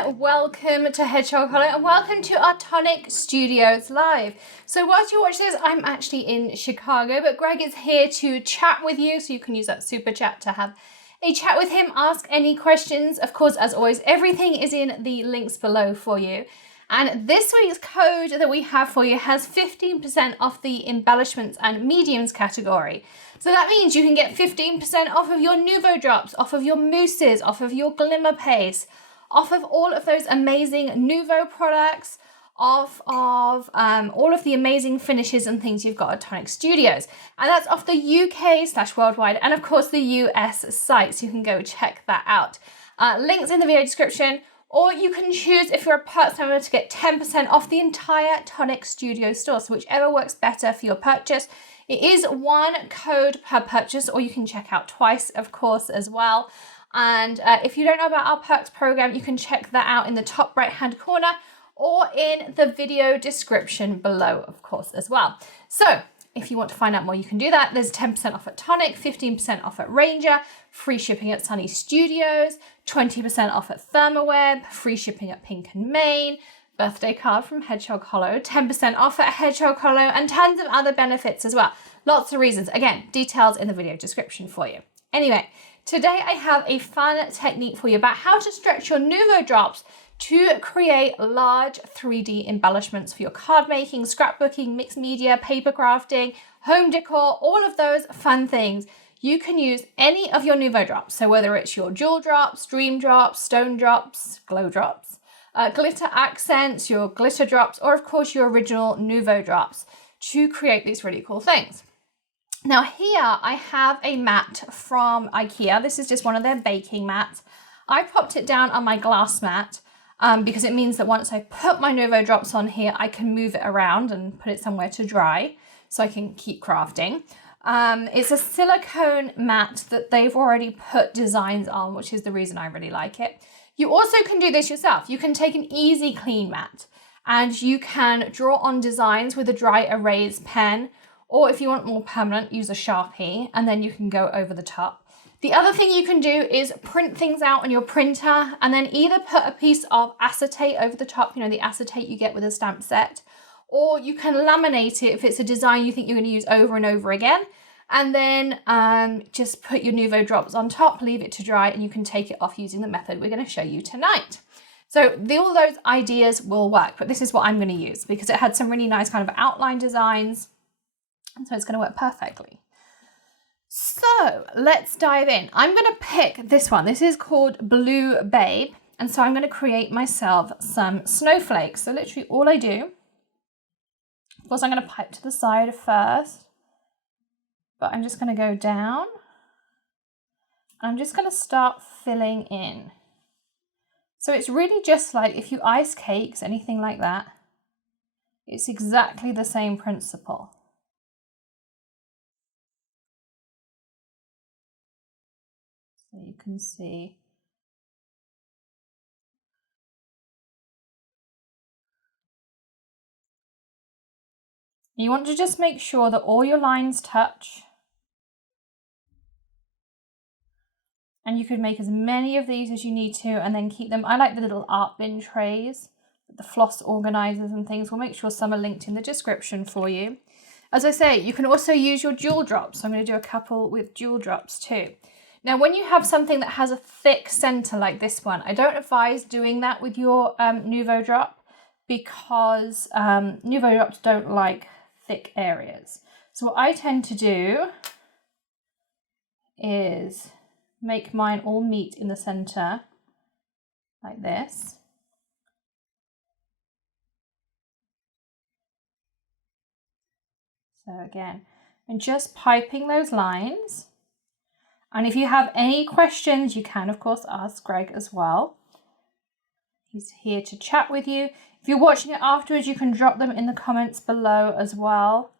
everyone, welcome to Hedgehog Hollow and welcome to our Tonic Studios Live. So whilst you watch this, I'm actually in Chicago, but Greg is here to chat with you, so you can use that super chat to have a chat with him, ask any questions. Of course, as always, everything is in the links below for you. And this week's code that we have for you has 15% off the embellishments and mediums category. So that means you can get 15% off of your Nuvo Drops, off of your mousses, off of your glimmer paste, off of all of those amazing Nuvo products, off of all of the amazing finishes and things you've got at Tonic Studios. And that's off the UK/worldwide and of course the US site, so you can go check that out. Links in the video description, or you can choose, if you're a Perks member, to get 10% off the entire Tonic Studio store. So whichever works better for your purchase. It is one code per purchase, or you can check out twice, of course, as well. And if you don't know about our Perks program, you can check that out in the top right-hand corner or in the video description below, of course, as well. So if you want to find out more, you can do that. There's 10% off at Tonic, 15% off at Ranger, free shipping at Sunny Studios, 20% off at Thermoweb, free shipping at Pink and Main, birthday card from Hedgehog Hollow, 10% off at Hedgehog Hollow, and tons of other benefits as well. Lots of reasons. Again, details in the video description for you. Anyway, today I have a fun technique for you about how to stretch your Nuvo Drops to create large 3D embellishments for your card making, scrapbooking, mixed media, paper crafting, home decor, all of those fun things. You can use any of your Nuvo Drops. So whether it's your jewel drops, dream drops, stone drops, glow drops, glitter accents, your glitter drops, or of course your original Nuvo Drops to create these really cool things. Now here I have a mat from IKEA. This is just one of their baking mats. I popped it down on my glass mat because it means that once I put my Nuvo Drops on here, I can move it around and put it somewhere to dry so I can keep crafting. It's a silicone mat that they've already put designs on, which is the reason I really like it. You also can do this yourself. You can take an easy clean mat and you can draw on designs with a dry erase pen, or if you want more permanent, use a Sharpie and then you can go over the top. The other thing you can do is print things out on your printer and then either put a piece of acetate over the top, you know, the acetate you get with a stamp set, or you can laminate it if it's a design you think you're going to use over and over again. And then just put your Nuvo Drops on top, leave it to dry, and you can take it off using the method we're going to show you tonight. So all those ideas will work, but this is what I'm going to use because it had some really nice kind of outline designs, and so it's going to work perfectly. So let's dive in. I'm going to pick this one. This is called Blue Babe, and so I'm going to create myself some snowflakes. So literally all I do, of course I'm going to pipe to the side first, but I'm just going to go down. I'm just going to start filling in. So it's really just like if you ice cakes, anything like that, it's exactly the same principle. So you can see. You want to just make sure that all your lines touch. And you could make as many of these as you need to and then keep them. I like the little art bin trays, the floss organizers and things. We'll make sure some are linked in the description for you. As I say, you can also use your jewel drops. So I'm going to do a couple with jewel drops too. Now, when you have something that has a thick center like this one, I don't advise doing that with your Nuvo Drop because Nuvo Drops don't like thick areas. So what I tend to do is make mine all meet in the center like this. So again, and just piping those lines. And if you have any questions, you can of course ask Greg as well. He's here to chat with you. If you're watching it afterwards, you can drop them in the comments below as well.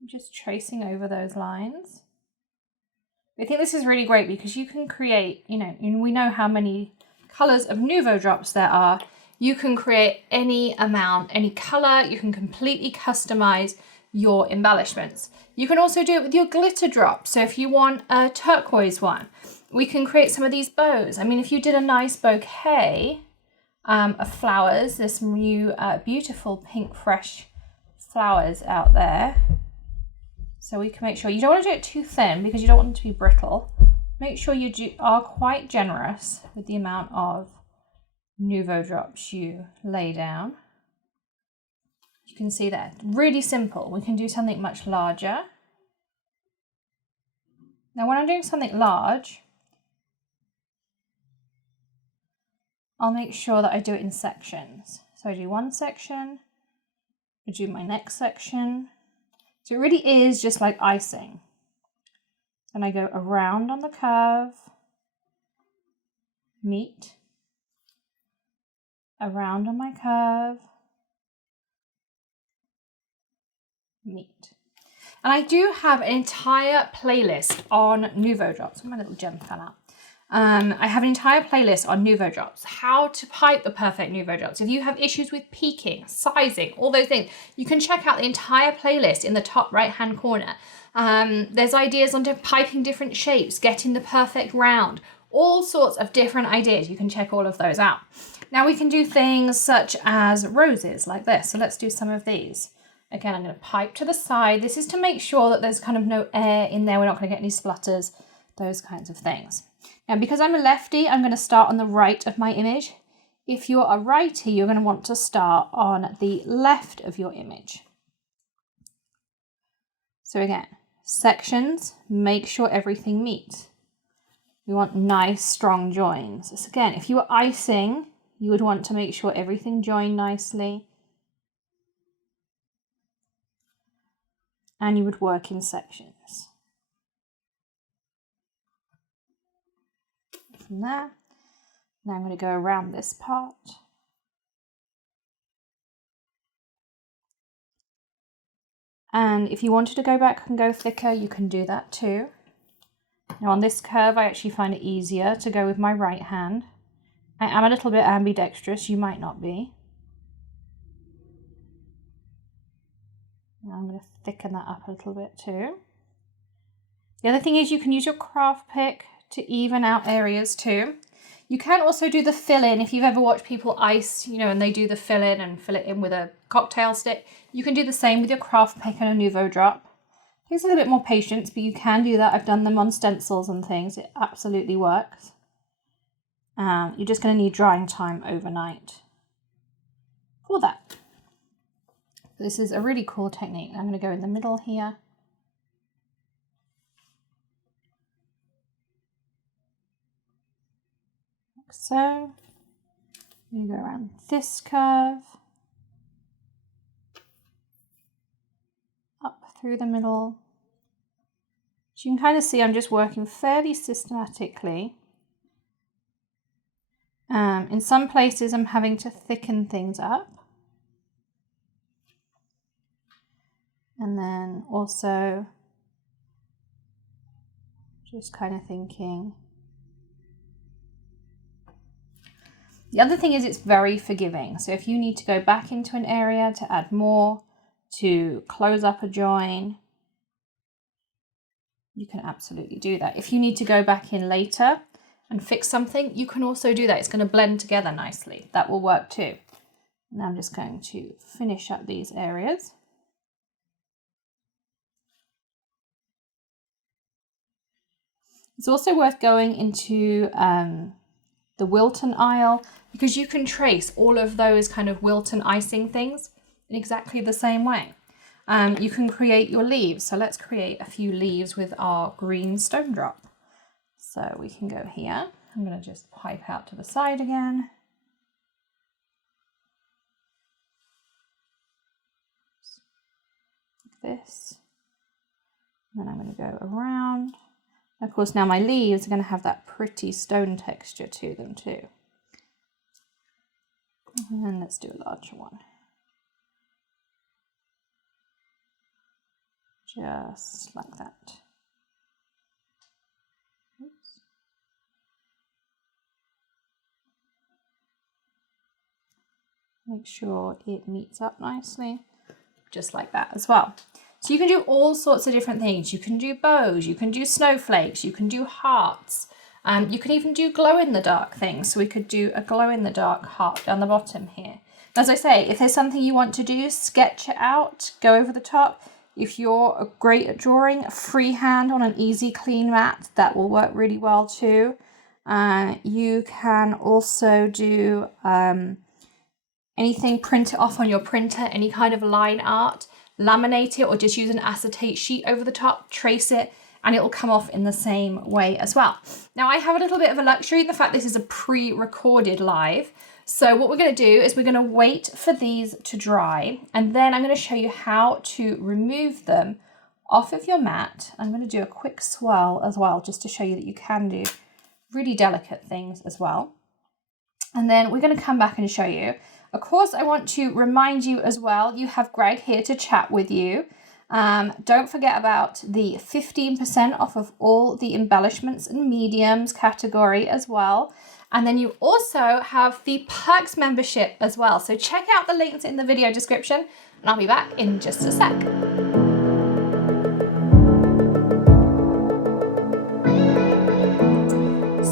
I'm just tracing over those lines. I think this is really great because you can create, you know, and we know how many colors of Nuvo Drops there are. you can create any amount, any color. You can completely customize your embellishments. You can also do it with your glitter drops. So if you want a turquoise one, we can create some of these bows. I mean, if you did a nice bouquet of flowers, there's some new beautiful pink fresh flowers out there. So we can make sure, you don't want to do it too thin because you don't want it to be brittle. Make sure you are quite generous with the amount of Nuvo Drops you lay down. You can see that, really simple. We can do something much larger. Now when I'm doing something large, I'll make sure that I do it in sections. So I do one section, I do my next section. So it really is just like icing. And I go around on the curve, meet, around on my curve, meet. And I do have an entire playlist on Nuvo Drops. My little gem fell out. I have an entire playlist on Nuvo Drops, how to pipe the perfect Nuvo Drops. If you have issues with peaking, sizing, all those things, you can check out the entire playlist in the top right-hand corner. There's ideas on piping different shapes, getting the perfect round, all sorts of different ideas. You can check all of those out. Now we can do things such as roses like this. So let's do some of these. Again, I'm going to pipe to the side. This is to make sure that there's kind of no air in there. We're not going to get any splutters, those kinds of things. Now, because I'm a lefty, I'm going to start on the right of my image. If you're a righty, you're going to want to start on the left of your image. So again, sections, make sure everything meets. We want nice, strong joins. So again, if you were icing, you would want to make sure everything joined nicely. And you would work in sections. From there, now I'm going to go around this part. And if you wanted to go back and go thicker, you can do that too. Now on this curve, I actually find it easier to go with my right hand. I am a little bit ambidextrous, you might not be. Now I'm going to thicken that up a little bit too. The other thing is you can use your craft pick to even out areas too. You can also do the fill-in. If you've ever watched people ice, you know, and they do the fill-in and fill it in with a cocktail stick, you can do the same with your craft pick and a Nuvo Drop. It takes a little bit more patience, but you can do that. I've done them on stencils and things. It absolutely works. You're just going to need drying time overnight for that. This is a really cool technique. I'm going to go in the middle here. Like so. You go around this curve. Up through the middle. So you can kind of see I'm just working fairly systematically. In some places I'm having to thicken things up. And then also just kind of thinking. The other thing is it's very forgiving. So if you need to go back into an area to add more, to close up a join, you can absolutely do that. If you need to go back in later and fix something, you can also do that. It's going to blend together nicely. That will work too. Now I'm just going to finish up these areas. It's also worth going into the Wilton aisle because you can trace all of those kind of Wilton icing things in exactly the same way. You can create your leaves. So let's create a few leaves with our green stone drop. So we can go here. I'm going to just pipe out to the side again. Like this. And then I'm going to go around. Of course, now my leaves are going to have that pretty stone texture to them too. And then let's do a larger one. Just like that. Oops. Make sure it meets up nicely, just like that as well. So you can do all sorts of different things. You can do bows, you can do snowflakes, you can do hearts. You can even do glow-in-the-dark things. So we could do a glow-in-the-dark heart down the bottom here. As I say, if there's something you want to do, sketch it out, go over the top. If you're great at drawing freehand on an easy, clean mat, that will work really well too. You can also do anything, print it off on your printer, any kind of line art, laminate it, or just use an acetate sheet over the top, trace it, and it will come off in the same way as well. Now I have a little bit of a luxury in the fact this is a pre-recorded live. So what we're going to do is we're going to wait for these to dry, and then I'm going to show you how to remove them off of your mat. I'm going to do a quick swirl as well, just to show you that you can do really delicate things as well. And then we're going to come back and show you. Of course, I want to remind you as well, you have Greg here to chat with you. Don't forget about the 15% off of all the embellishments and mediums category as well. And then you also have the Perks membership as well. So check out the links in the video description, and I'll be back in just a sec.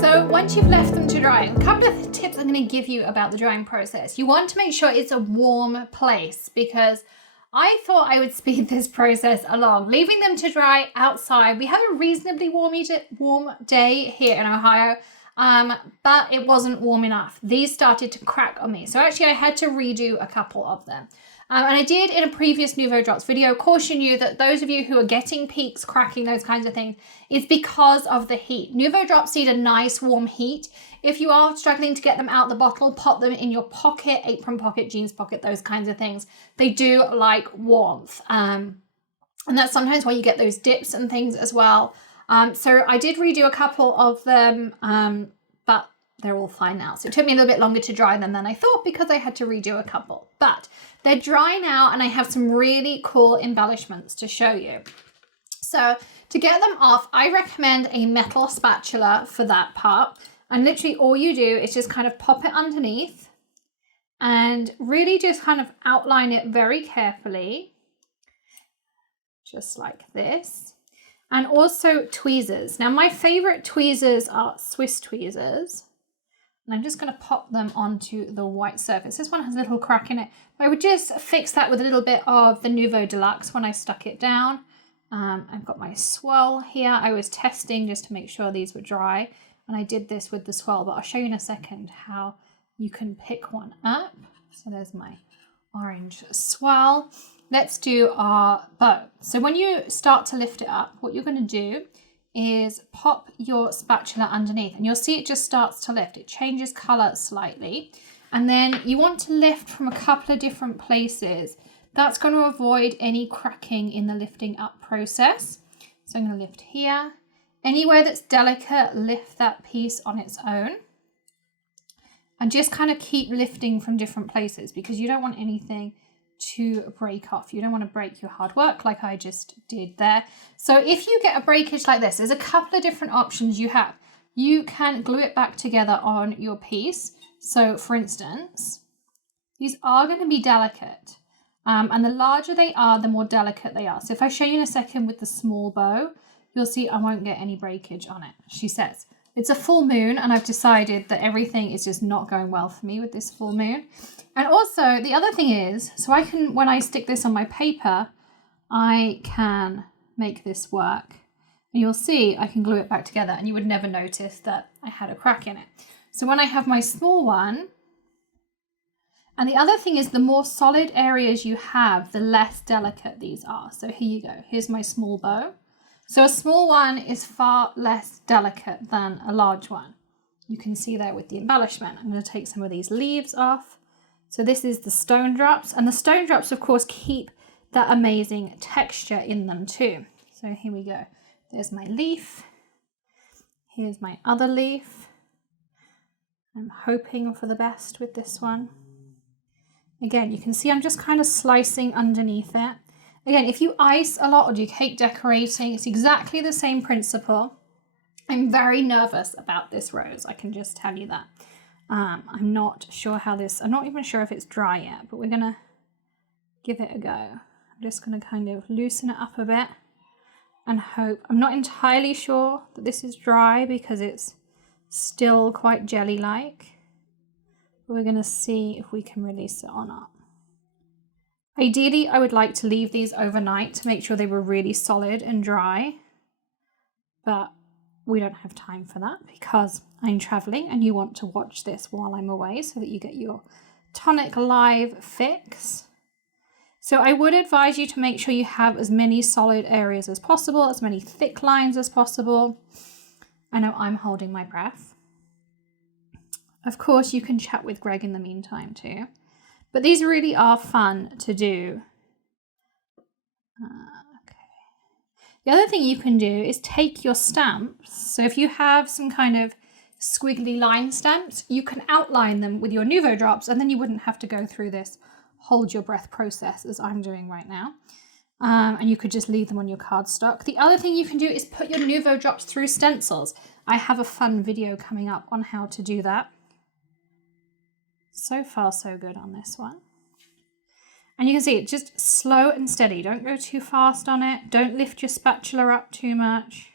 So once you've left them to dry, a couple of tips I'm going to give you about the drying process. You want to make sure it's a warm place, because I thought I would speed this process along, leaving them to dry outside. We have a reasonably warm day here in Ohio, but it wasn't warm enough. These started to crack on me. So actually I had to redo a couple of them. And I did in a previous Nuvo Drops video caution you that those of you who are getting peaks, cracking, those kinds of things, is because of the heat. Nuvo Drops need a nice warm heat. If you are struggling to get them out the bottle, pop them in your pocket, apron pocket, jeans pocket, those kinds of things. They do like warmth. And that's sometimes why you get those dips and things as well. So I did redo a couple of them, but they're all fine now. So it took me a little bit longer to dry them than I thought because I had to redo a couple. But they're dry now, and I have some really cool embellishments to show you. So to get them off, I recommend a metal spatula for that part. And literally all you do is just kind of pop it underneath and really just kind of outline it very carefully, just like this. And also tweezers. Now my favorite tweezers are Swiss tweezers. And I'm just going to pop them onto the white surface. This one has a little crack in it. I would just fix that with a little bit of the Nuvo Deluxe when I stuck it down. I've got my swirl here. I was testing just to make sure these were dry. And I did this with the swirl, but I'll show you in a second how you can pick one up. So there's my orange swirl. Let's do our bow. So when you start to lift it up, what you're going to do is pop your spatula underneath, and you'll see it just starts to lift. It changes color slightly, and then you want to lift from a couple of different places. That's going to avoid any cracking in the lifting up process. So I'm going to lift here. Anywhere that's delicate, lift that piece on its own, and just kind of keep lifting from different places, because you don't want anything to break off. You don't want to break your hard work like I just did there. So if you get a breakage like this, there's a couple of different options you have. You can glue it back together on your piece. So for instance, these are going to be delicate, and the larger they are, the more delicate they are. So if I show you in a second with the small bow, you'll see I won't get any breakage on it. She says it's a full moon, and I've decided that everything is just not going well for me with this full moon. And also the other thing is, so I can, when I stick this on my paper, I can make this work. And you'll see I can glue it back together, and you would never notice that I had a crack in it. So when I have my small one, and the other thing is, the more solid areas you have, the less delicate these are. So here you go. Here's my small bow. So a small one is far less delicate than a large one. You can see there with the embellishment. I'm going to take some of these leaves off. So this is the stone drops, and the stone drops of course keep that amazing texture in them too. So here we go. There's my leaf. Here's my other leaf. I'm hoping for the best with this one. Again, you can see I'm just kind of slicing underneath it. Again, if you ice a lot or do cake decorating, it's exactly the same principle. I'm very nervous about this rose, I can just tell you that. I'm not sure how this, I'm not even sure if it's dry yet, but we're gonna give it a go. I'm just gonna kind of loosen it up a bit and hope. I'm not entirely sure that this is dry because it's still quite jelly-like. But we're gonna see if we can release it or not. Ideally, I would like to leave these overnight to make sure they were really solid and dry, but we don't have time for that because I'm traveling and you want to watch this while I'm away so that you get your Tonic live fix. So I would advise you to make sure you have as many solid areas as possible, as many thick lines as possible. I know I'm holding my breath. Of course, you can chat with Greg in the meantime too. But these really are fun to do. Okay. The other thing you can do is take your stamps. So if you have some kind of squiggly line stamps, you can outline them with your Nuvo Drops and then you wouldn't have to go through this hold your breath process as I'm doing right now. And you could just leave them on your cardstock. The other thing you can do is put your Nuvo Drops through stencils. I have a fun video coming up on how to do that. So far, so good on this one. And you can see it just slow and steady. Don't go too fast on it. Don't lift your spatula up too much.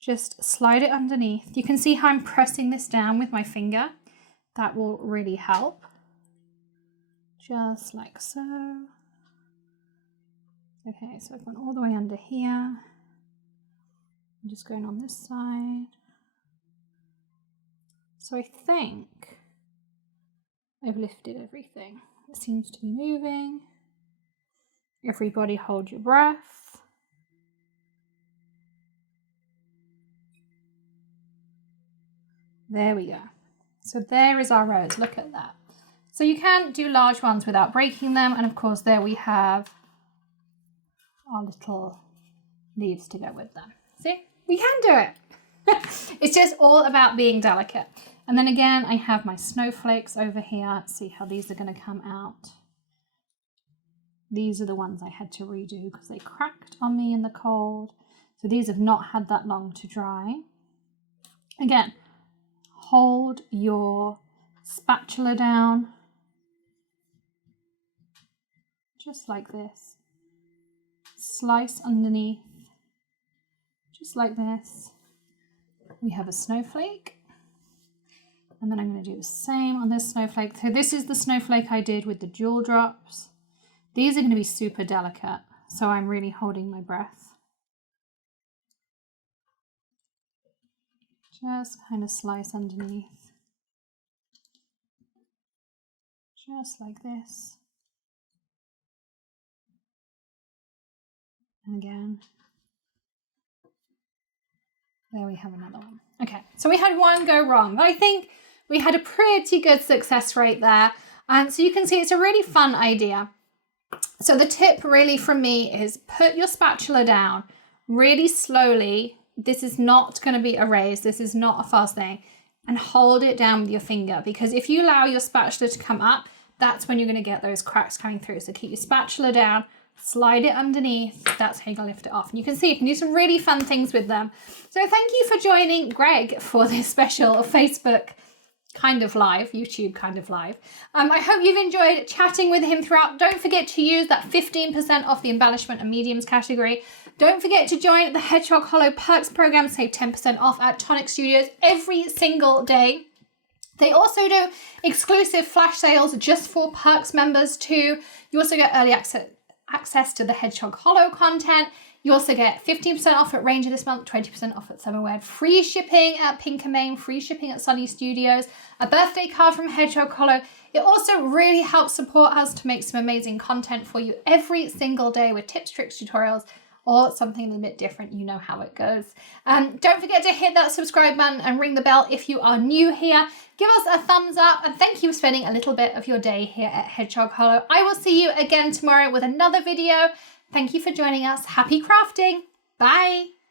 Just slide it underneath. You can see how I'm pressing this down with my finger. That will really help. Just like so. Okay, so I've gone all the way under here. I'm just going on this side. So I think I've lifted everything. It seems to be moving. Everybody hold your breath. There we go. So there is our rose. Look at that. So you can do large ones without breaking them. And of course, there we have our little leaves to go with them. See, we can do it. It's just all about being delicate. And then again, I have my snowflakes over here. See how these are going to come out. These are the ones I had to redo because they cracked on me in the cold. So these have not had that long to dry. Again, hold your spatula down. Just like this. Slice underneath. Just like this. We have a snowflake. And then I'm going to do the same on this snowflake. So this is the snowflake I did with the jewel drops. These are going to be super delicate, so I'm really holding my breath. Just kind of slice underneath. Just like this. And again. There we have another one. Okay, so we had one go wrong, but I think we had a pretty good success rate there. And so you can see it's a really fun idea. So the tip really from me is put your spatula down really slowly. This is not going to be a raise. This is not a fast thing. And hold it down with your finger, because if you allow your spatula to come up, that's when you're going to get those cracks coming through. So keep your spatula down, slide it underneath. That's how you're going to lift it off. And you can see you can do some really fun things with them. So thank you for joining Greg for this special Facebook kind of live, YouTube kind of live. I hope you've enjoyed chatting with him throughout. Don't forget to use that 15% off the embellishment and mediums category. Don't forget to join the Hedgehog Hollow Perks program. Save 10% off at Tonic Studios every single day. They also do exclusive flash sales just for Perks members too. You also get early access to the Hedgehog Hollow content. You also get 15% off at Ranger this month, 20% off at Summerwear, free shipping at Pink and Main, free shipping at Sunny Studios, a birthday card from Hedgehog Hollow. It also really helps support us to make some amazing content for you every single day with tips, tricks, tutorials, or something a little bit different. You know how it goes. Don't forget to hit that subscribe button and ring the bell if you are new here. Give us a thumbs up and thank you for spending a little bit of your day here at Hedgehog Hollow. I will see you again tomorrow with another video. Thank you for joining us. Happy crafting. Bye.